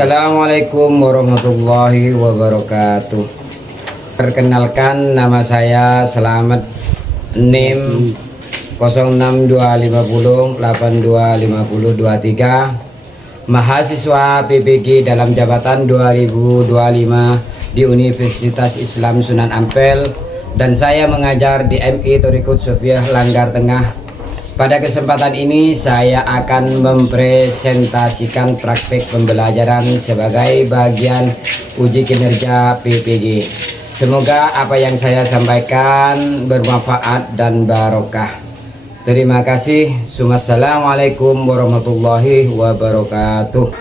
Assalamualaikum warahmatullahi wabarakatuh. Perkenalkan, nama saya Selamat, NIM 0625082523, mahasiswa PPG dalam jabatan 2025 di Universitas Islam Sunan Ampel, dan saya mengajar di MI Thoriqut Sofiah Langgar Tengah. Pada kesempatan ini saya akan mempresentasikan praktik pembelajaran sebagai bagian uji kinerja PPG. Semoga apa yang saya sampaikan bermanfaat dan barokah. Terima kasih. Assalamualaikum warahmatullahi wabarakatuh.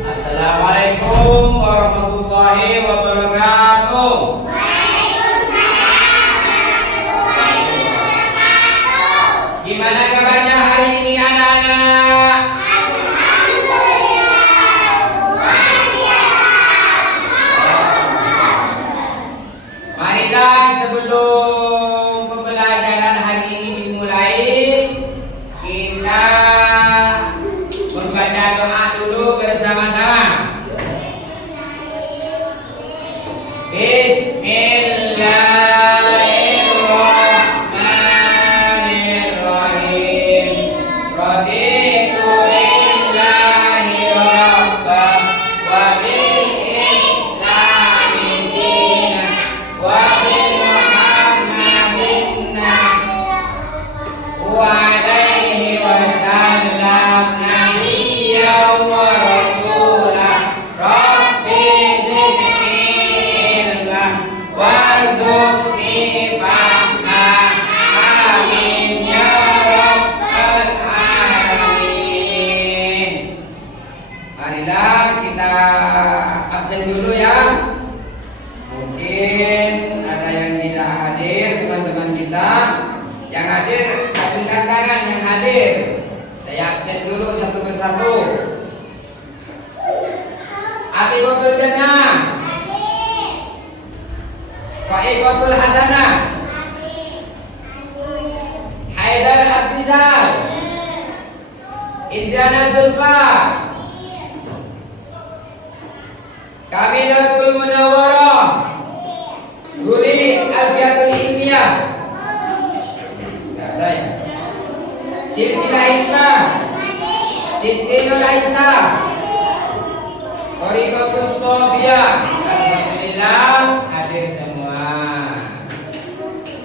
Assalamualaikum warahmatullahi wabarakatuh. Gimana kabarnya hari ini anak-anak? Marilah sebelum pembelajaran hari ini dimulai, kita membaca doa dulu bersama-sama. Bismillahirrahmanirrahim. Raditu billahi rabban wa bil islami dinan wa bi Muhammadin wa alaihi wasallam nabiyyan wa rasulah. Rabbi zidni ilman warzuqni fahma. Amin ya rabbal alamin. Marilah kita absen dulu ya. Mungkin ada yang tidak hadir, teman-teman kita. Yang hadir, acungkan tangan yang hadir. Saya absen dulu satu persatu. Atiqatul Jannah, Fa'iqatul Hasanah, Haidar Abdizal, Indrana Zulfa, Kamilatul Munawwarah, Ruli Alfiatul Ilmiah. Tidak ada ya. Silsilah Hikmah, Siti Nur Aisyah, Thoriqatus Sofiah. Alhamdulillah hadir semua.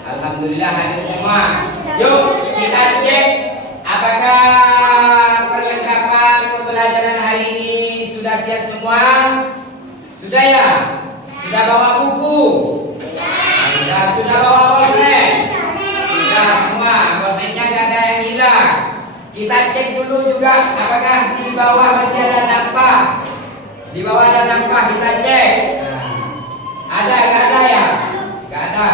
Alhamdulillah hadir semua. Yuk kita cek apakah perlengkapan pembelajaran hari ini sudah siap semua? Sudah ya? Sudah bawa buku? Sudah bawa pulpen? Sudah semua. Pulpennya gak ada yang hilang. Kita cek dulu juga apakah di bawah masih ada sampah. Di bawah ada sampah, kita cek. Ada, gak ada ya? Gak ada.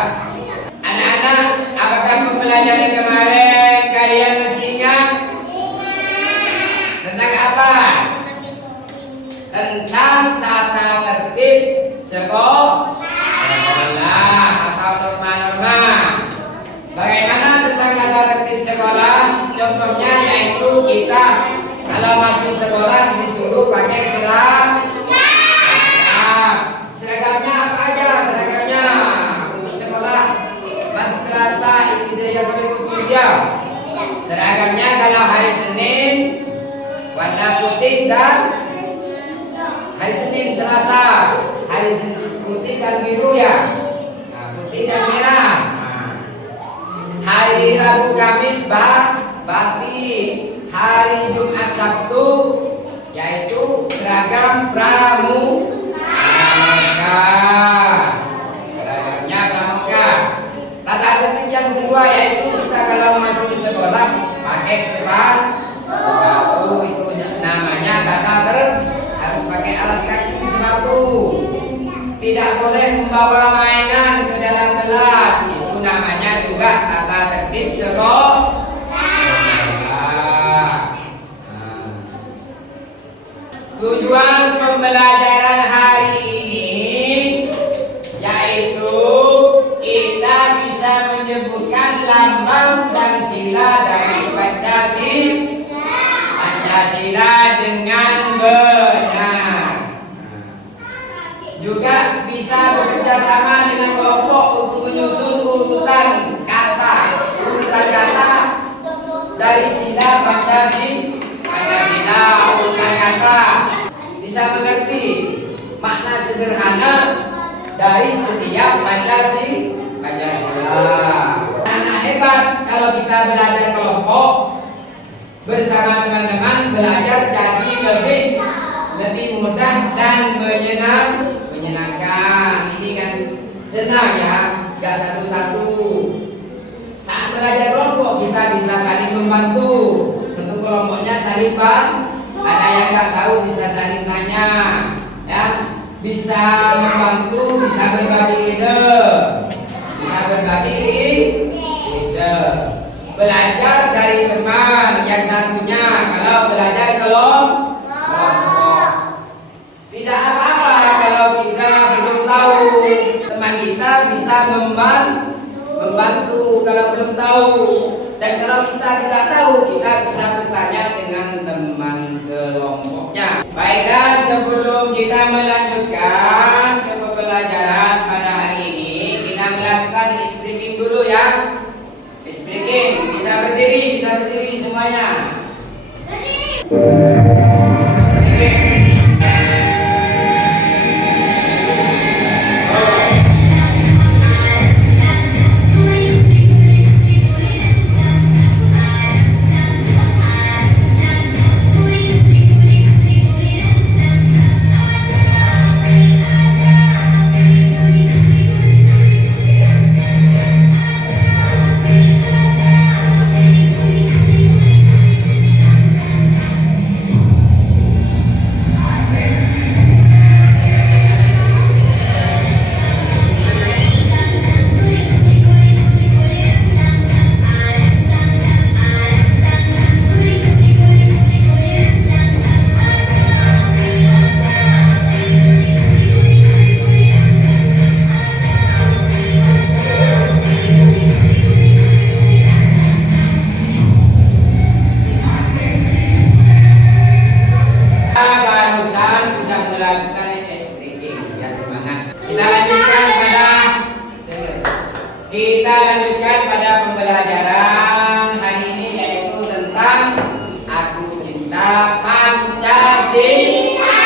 Anak-anak, apakah pembelajaran kemarin kalian masih ingat? Tentang apa? Tentang tata tertib sekolah atau norma-norma. Bagaimana tentang tata tertib sekolah? Contohnya yaitu kita kalau masuk sekolah disuruh pakai seragam. Seragamnya apa aja? Seragamnya untuk sekolah Madrasah Ibtidaiyah Thoriqut Sofiah. Seragamnya kalau hari Senin warna putih dan hari Senin Selasa hari putih dan biru ya. Nah, putih dan merah. Hari Rabu Kamis batik. Hari Jumat Sabtu yaitu seragam pramuka. Seragamnya pramuka. Tata tertib yang kedua yaitu kita kalau masuk di sekolah pakai sepatu. Itu namanya tata tertib. Harus pakai alas kaki sepatu. Tidak boleh membawa mainan ke dalam kelas. Itu namanya juga tata tertib sekolah. Tujuan pembelajaran hari ini yaitu kita bisa menyebutkan lambang dan sila dari Pancasila dengan benar. bisa bekerja sama dengan kelompok untuk menyusun urutan kata dari sila Pancasila, urutan kata, bisa mengerti makna sederhana dari setiap Pancasila. Anak hebat kalau kita belajar kelompok bersama teman-teman, belajar jadi lebih mudah dan menyenangkan. Ini kan senang ya, gak satu-satu. Saat belajar kelompok kita bisa saling membantu. Satu kelompoknya saling ada yang gak tahu bisa saling tanya, ya, bisa membantu, bisa berbagi ide, belajar dari teman yang satunya. Kalau belajar kelompok, tidak apa-apa kalau kita belum tahu, teman kita bisa membantu kalau belum tahu. Dan kalau kita tidak tahu, kita bisa bertanya dengan teman kelompoknya. Baiklah, sebelum kita melanjutkan ke pembelajaran pada hari ini, kita melakukan speaking dulu ya. Speaking, bisa berdiri semuanya. Kita lanjutkan pada pembelajaran hari ini, yaitu tentang Aku Cinta Pancasila.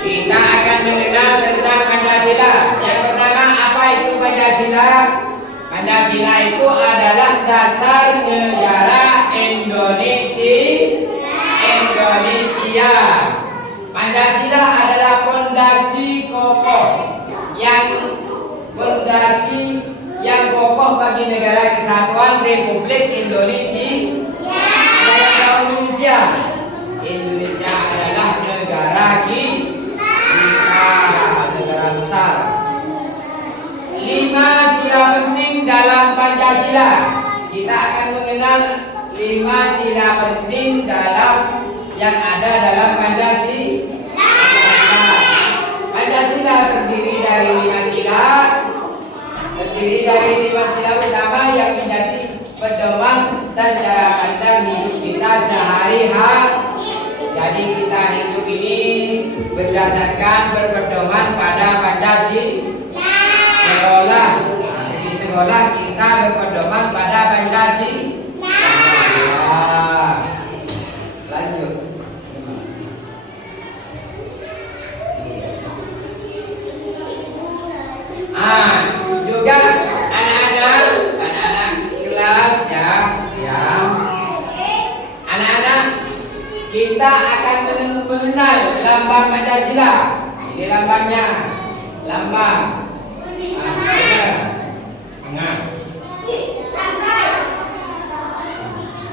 Kita akan mengenal tentang Pancasila. Yang pertama, apa itu Pancasila? Pancasila itu adalah dasar negara Indonesia. Pancasila adalah fondasi kokoh bagi negara kesatuan Republik Indonesia. Indonesia adalah negara kita, negara besar. 5 sila penting dalam Pancasila. Kita akan mengenal 5 sila penting yang ada dalam Pancasila. Pancasila terdiri dari 5 sila. Terdiri dari 5 sila utama yang menjadi pedoman dan cara pandang hidup kita sehari-hari. Jadi kita hidup ini berdasarkan berpedoman pada Pancasila. Di sekolah kita berpedoman pada Pancasila. Lanjut. Juga anak-anak kelas ya. Anak-anak, kita akan mengenal lambang Pancasila. Ini lambangnya.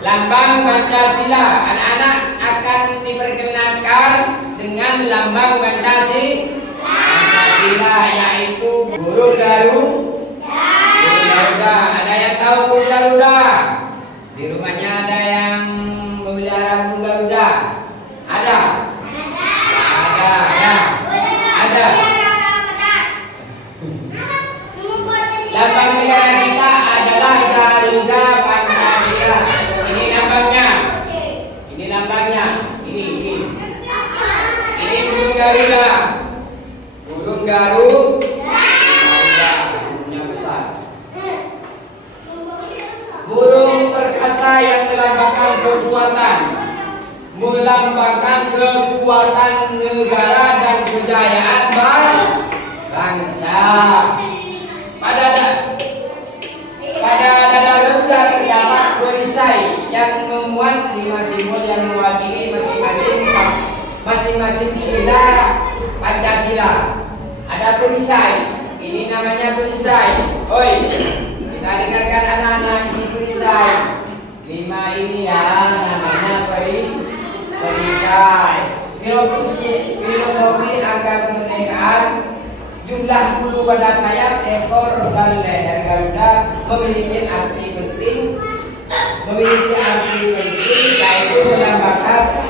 Lambang Pancasila. Anak-anak akan diperkenalkan dengan lambang Pancasila, yaitu burung Garuda. Ada yang tahu burung Garuda? Di rumahnya ada yang memelihara burung Garuda? Ada. garuda. Burung garuda punya besar. Burung perkasa yang melambangkan kekuatan, negara dan kejayaan bangsa. Pada dada garuda terdapat perisai yang memuat 5 simbol yang mewakili masing-masing sila Pancasila. Ada perisai, ini namanya perisai. Oi, kita dengarkan anak-anak, ini perisai. 5 ini ya namanya perisai. Filosofi angka kemerdekaan. Jumlah bulu pada sayap, ekor dan leher garuda memiliki arti penting, yaitu melambangkan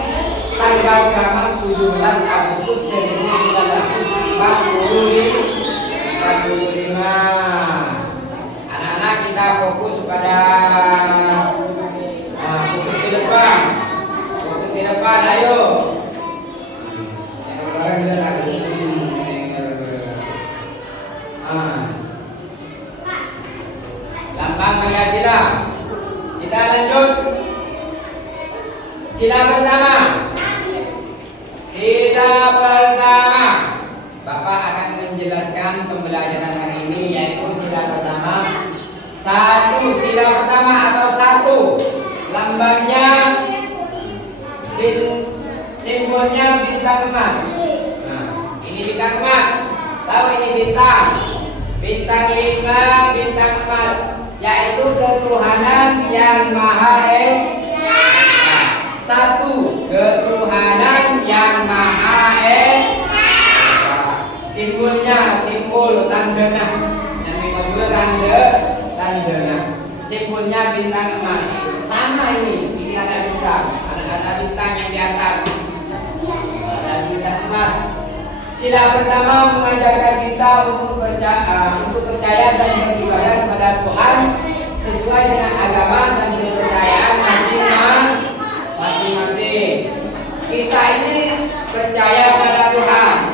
tanggal kiamat 17 Agustus 1945. Anak-anak kita fokus pada fokus ke depan, ayo. Lambang Pancasila. Kita lanjut. Sila pertama. Bapak akan menjelaskan pembelajaran hari ini, yaitu sila pertama. Sila pertama atau 1. Lambangnya simbolnya bintang emas. Nah, ini bintang emas. Tahu ini bintang 5, bintang emas, yaitu ketuhanan yang Maha Esa. 1. Ketuhanan yang Maha Esa. Simbolnya simbol tandana. Yang dimaksud tandana. Simbolnya bintang emas. Sama ini ada bintang. Ada bintang yang di atas. Ada bintang emas. Sila pertama mengajarkan kita untuk percaya dan beribadah kepada Tuhan sesuai dengan agama dan kepercayaan masing-masing. Kita ini percaya pada Tuhan.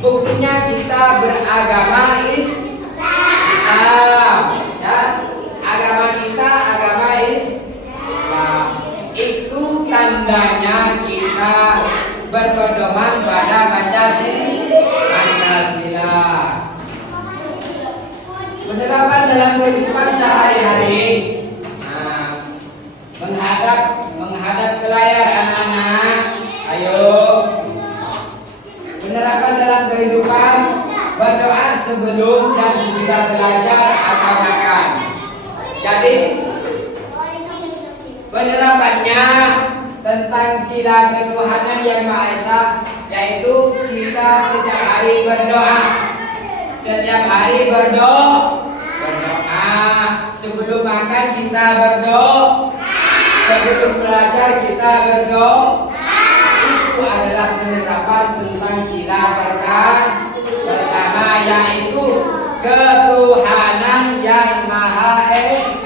Buktinya kita beragama Islam. Ya, agama kita agama Islam. Itu tandanya kita berpedoman pada Pancasila. Penerapan dalam kehidupan sehari-hari. Menghadap ke layar anak-anak. Ayo. Penerapan dalam kehidupan: berdoa sebelum dan sesudah belajar atau makan. Jadi penerapannya tentang sila ketuhanan yang Maha Esa, yaitu kita setiap hari berdoa. Sebelum makan kita berdoa. Sebelum belajar kita berdoa. Itu adalah penerapan tentang sila pertama, yaitu ketuhanan yang Maha Esa.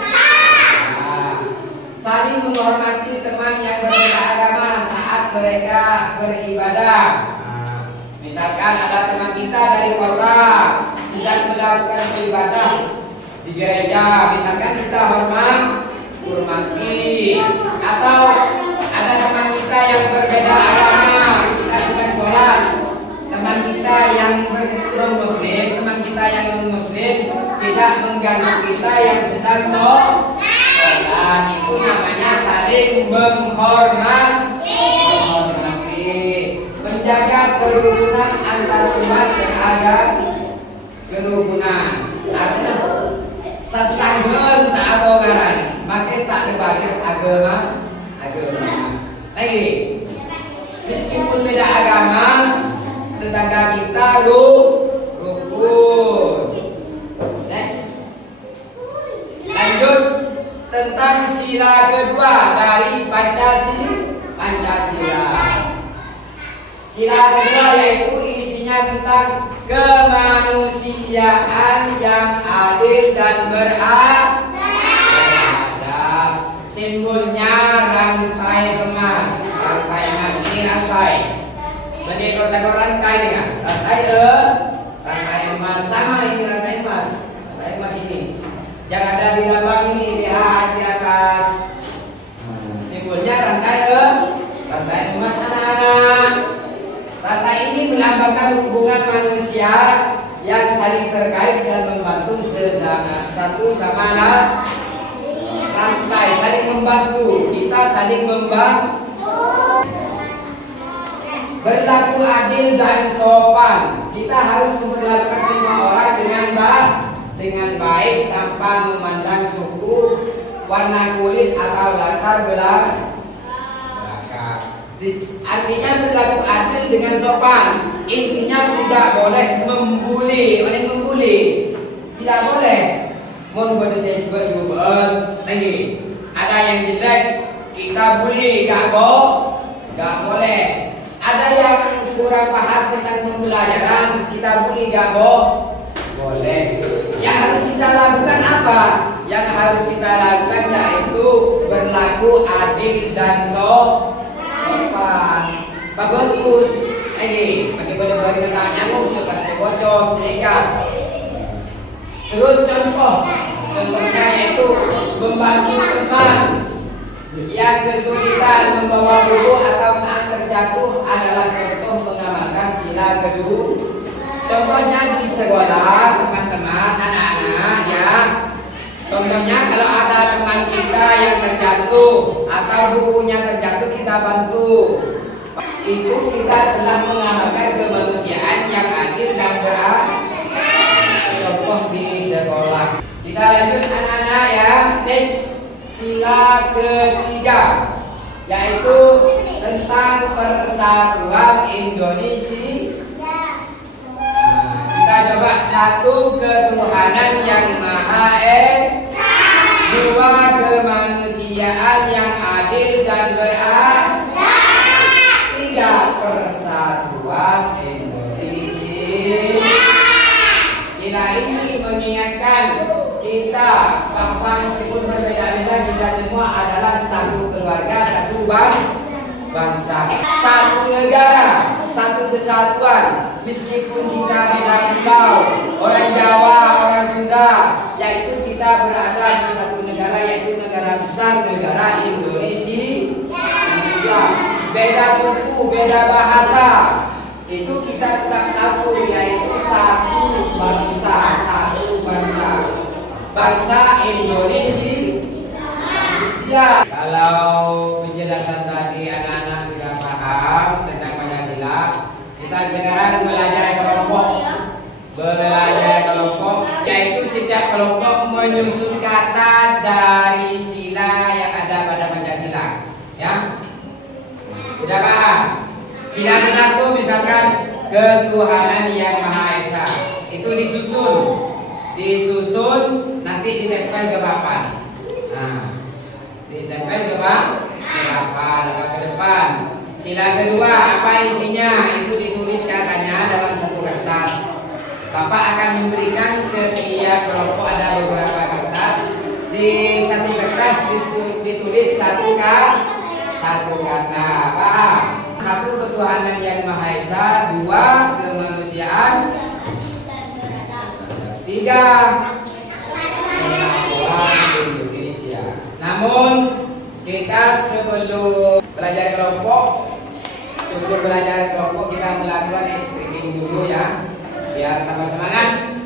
Saling menghormati teman yang berbeda agama saat mereka beribadah. Misalkan ada teman kita dari kota sedang melakukan ibadah di gereja, misalkan kita hormati. Atau ada teman kita yang berbeda agama, kita sedang sholat, teman kita yang non muslim tidak mengganggu kita yang sedang sholat. Itu namanya saling menghormati. Menjaga kerukunan antar umat beragama. Artinya setanggung tak ada garan, maka tak dibagi agama. Lagi, meskipun beda agama, tetangga kita rukun. Next, lanjut tentang sila kedua dari Pancasila. Sila kedua yaitu isinya tentang kemanusiaan yang adil dan beradab. Simbolnya rantai emas. Ini rantai. Jadi kalau takut rantai nih kan, rantai emas sama ini rantai emas ini. Yang ada di lambang ini di atas. Simbolnya rantai emas anak-anak. Rantai ini melambangkan hubungan manusia yang saling terkait dan membantu satu sama lain. Rantai saling membantu, kita saling membantu. Berlaku adil dan sopan. Kita harus memperlakukan semua orang dengan baik tanpa memandang suku, warna kulit atau latar belakang. Artinya berlaku adil dengan sopan. Intinya tidak boleh membuli. Tidak boleh. Mau saya coba lagi. Ada yang jelek kita bully, gak boleh. Ada yang kurang paham tentang pembelajaran kita bully, gak boleh. Yang harus kita lakukan apa? Yang harus kita lakukan yaitu berlaku adil dan sopan. Bagus. Ini bagi bagi tanya nyamuk cepat bocor sedikit. Terus contohnya yaitu membantu teman yang kesulitan membawa buku atau saat terjatuh adalah contoh mengamalkan sila kedua. Contohnya di sekolah teman-teman anak-anak ya. Contohnya kalau ada teman kita yang terjatuh atau bukunya terjatuh kita bantu. Itu kita telah mengamalkan kemanusiaan yang adil dan beradab. Contoh di sekolah. Kita lanjut anak-anak ya. Next, sila ketiga yaitu tentang persatuan Indonesia. Kita coba satu, ketuhanan yang Maha Esa. Dua, kemanusiaan yang adil dan beradab. Tiga, persatuan Indonesia. Sila ini mengingatkan kita bahwa meskipun berbeda-beda kita semua adalah satu keluarga, satu bangsa, satu negara, satu kesatuan. Meskipun kita beda pulau, orang Jawa, orang Sunda, yaitu kita berada di satu negara, yaitu negara besar, negara Indonesia. Beda suku, beda bahasa, itu kita tetap satu, yaitu satu bangsa, bangsa Indonesia. Kalau penjelasan tadi anak-anak sudah paham tentang Pancasila, kita sekarang belajar kelompok, yaitu setiap kelompok menyusun kata dari sila yang ada pada Pancasila. Ya, sudah paham? Sila satu misalkan ketuhanan yang Maha Esa, itu disusun nanti ditempel ke papan. Nah, ditempel ke papan atau ke depan. Sila kedua apa isinya? Itu ditulis katanya dalam satu kertas. Bapak akan memberikan setiap kelompok ada beberapa kertas. Di satu kertas ditulis satu kata. Paham? Satu, ketuhanan yang Maha Esa. Dua, kemanusiaan. Tiga, persatuan Indonesia. Namun kita sebelum belajar kelompok kita melakukan stretching dulu ya, biar tambah semangat.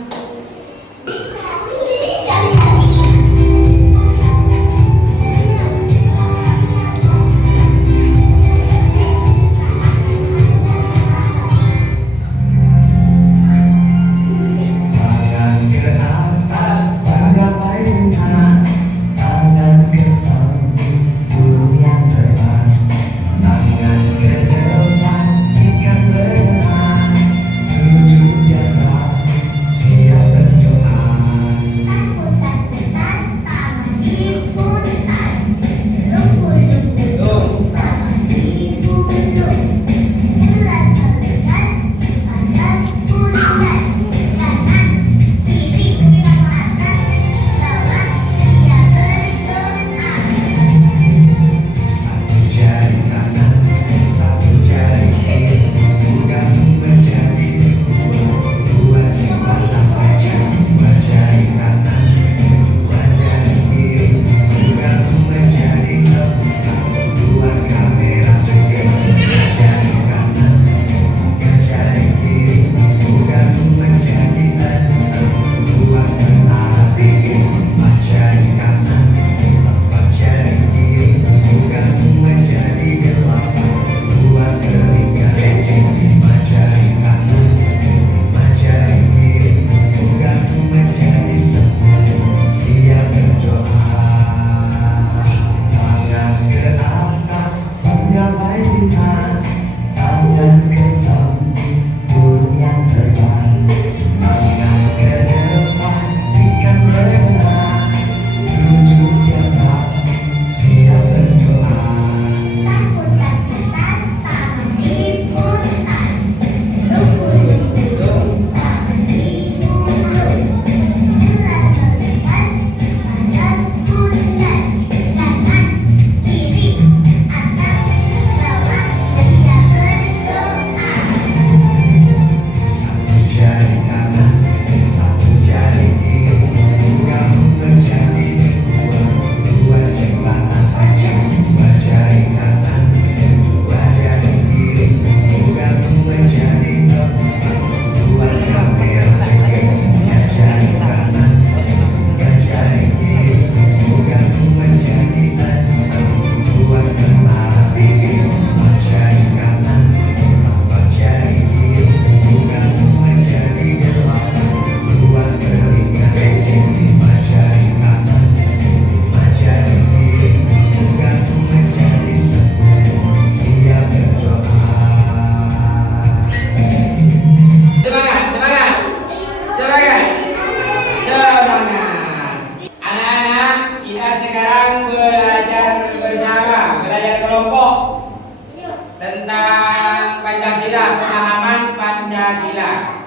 Pancasila.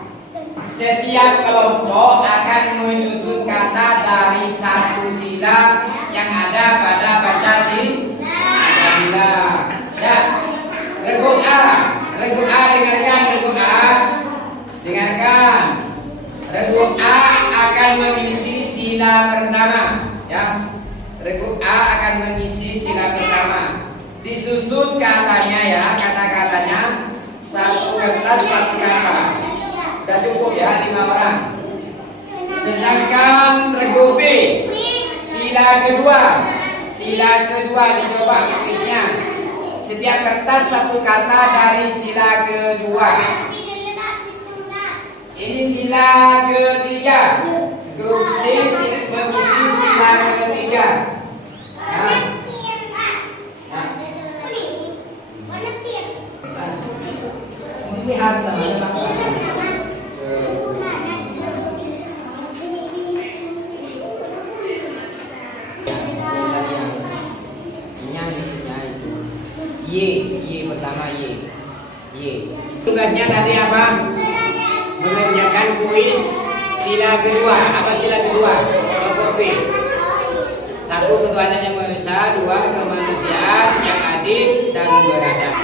Setiap kelompok akan menyusun kata dari satu sila yang ada pada Pancasila. Ya, regu A, dengarkan regu A, dengarkan. Regu A akan mengisi sila pertama, ya. Regu A akan mengisi sila pertama. Disusun katanya ya, kata-katanya satu kertas satu kata. Sudah cukup ya 5 orang. Sedangkan regu B, sila kedua dicoba tulisnya. Setiap kertas satu kata dari sila kedua. Ini sila ketiga. Grup C mengisi sila ketiga. Lihat sama Y pertama Y. Tugasnya tadi apa? Mengerjakan kuis sila kedua. Apa sila kedua? Kelompok B. 1. Ketuhanan yang Maha Esa. 2. Kemanusiaan yang adil dan beradab.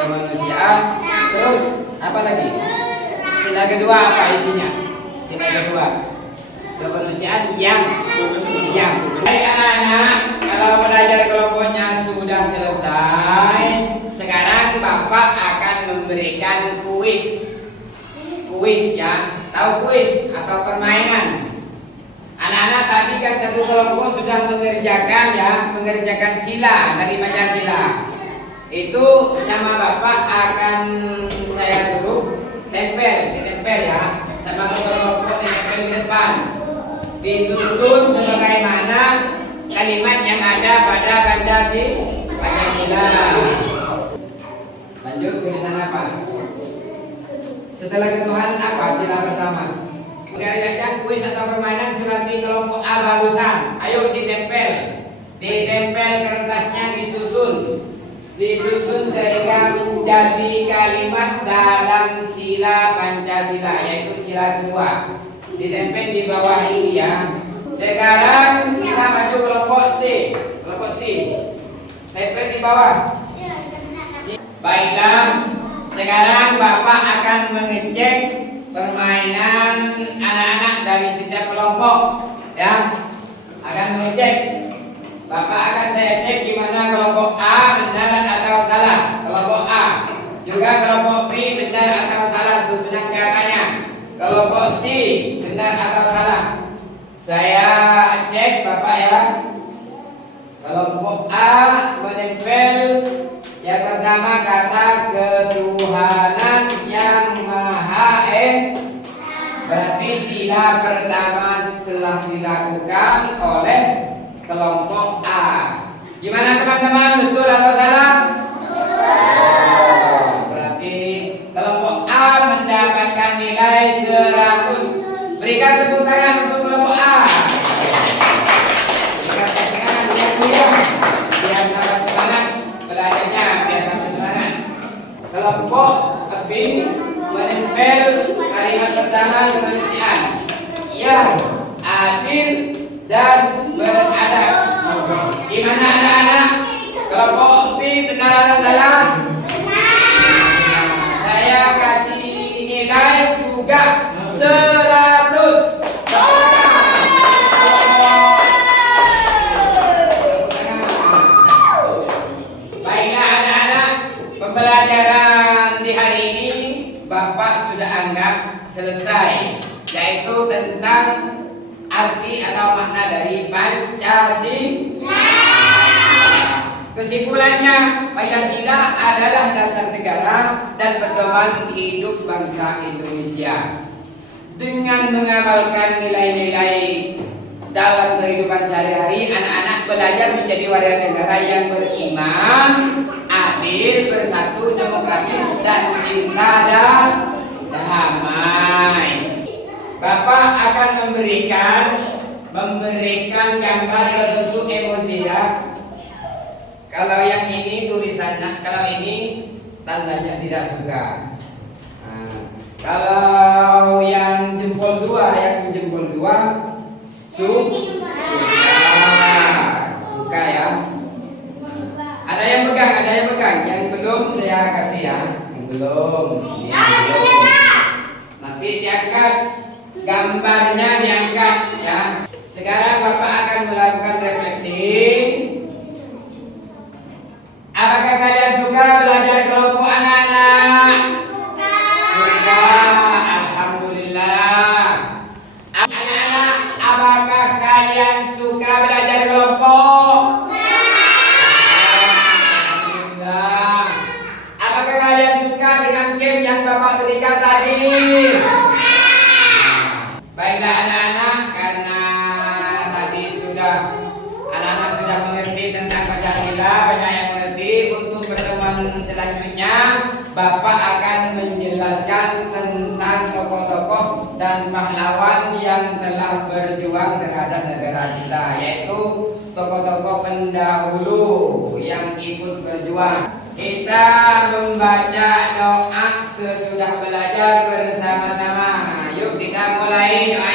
Kemanusiaan. Terus apa lagi? Sila kedua apa isinya? Sila kedua kemanusiaan yang. Baik anak-anak, kalau belajar kelompoknya sudah selesai, sekarang Bapak akan memberikan kuis ya. Tahu kuis atau permainan? Anak-anak tadi kan satu kelompok sudah mengerjakan sila dari Pancasila. Itu sama Bapak akan saya suruh ditempel ya, sama kelompok ditempel di depan. Disusun sebagaimana kalimat yang ada pada Pancasila. Lanjut tulisan apa? Setelah ketuhanan apa sila pertama? Mengerjakan kuis atau permainan seperti kelompok A barusan. Ayo ditempel kertasnya, disusun sehingga menjadi kalimat dalam sila Pancasila, yaitu sila kedua. Ditempel di bawah ini ya. Sekarang kita maju kelompok C. Tempel di bawah. Baiklah, sekarang Bapak akan mengecek permainan anak-anak dari setiap kelompok ya. Akan mengecek. Bapak akan saya cek di mana kelompok A benar atau salah. Kelompok A. Juga kelompok B benar atau salah susunan katanya. Kelompok C benar atau salah. Saya cek Bapak ya. Kelompok A menempel yang pertama kata ketuhanan yang Maha Esa. Berarti sila pertama telah dilakukan oleh kelompok A. Gimana teman-teman, betul atau salah? Berarti kelompok A mendapatkan nilai 100. Berikan tepuk tangan untuk kelompok A. Berikan tepuk tangan biar tambah semangat belajarnya, biar tambah semangat. Kelompok B menempel kalimat pertama kemanusiaan yang adil dan beradab. Gimana anak-anak? Kelompok B benar atau salah? Saya kasih nilai juga 100. Baiklah anak-anak, pembelajaran di hari ini Bapak sudah anggap selesai, yaitu tentang arti atau makna dari Pancasila. Kesimpulannya, Pancasila adalah dasar negara dan pedoman hidup bangsa Indonesia. Dengan mengamalkan nilai-nilai dalam kehidupan sehari-hari, anak-anak belajar menjadi warga negara yang beriman, adil, bersatu, demokratis, dan cinta dan damai. Bapak akan memberikan memberikan gambar berbentuk emoji ya. Kalau yang ini tulisannya, kalau ini tandanya tidak suka. Nah, kalau yang jempol dua suka ya. Ada yang pegang, yang belum saya kasih ya, yang belum. Nanti diangkat, gambarnya diangkat ya. Sekarang Bapak akan melakukan refleksi. Apakah kalian suka belajar kelompok anak-anak? Suka, alhamdulillah. Anak-anak, apakah kalian suka belajar kelompok? Alhamdulillah. Apakah kalian suka dengan game yang Bapak berikan tadi? Baiklah anak-anak, karena tadi anak-anak sudah mengerti tentang Pancasila, banyak yang mengerti. Untuk pertemuan selanjutnya, Bapak akan menjelaskan tentang tokoh-tokoh dan pahlawan yang telah berjuang terhadap negara kita, yaitu tokoh-tokoh pendahulu yang ikut berjuang. Kita membaca doa sesudah belajar bersama-sama. Yuk kita mulai doa.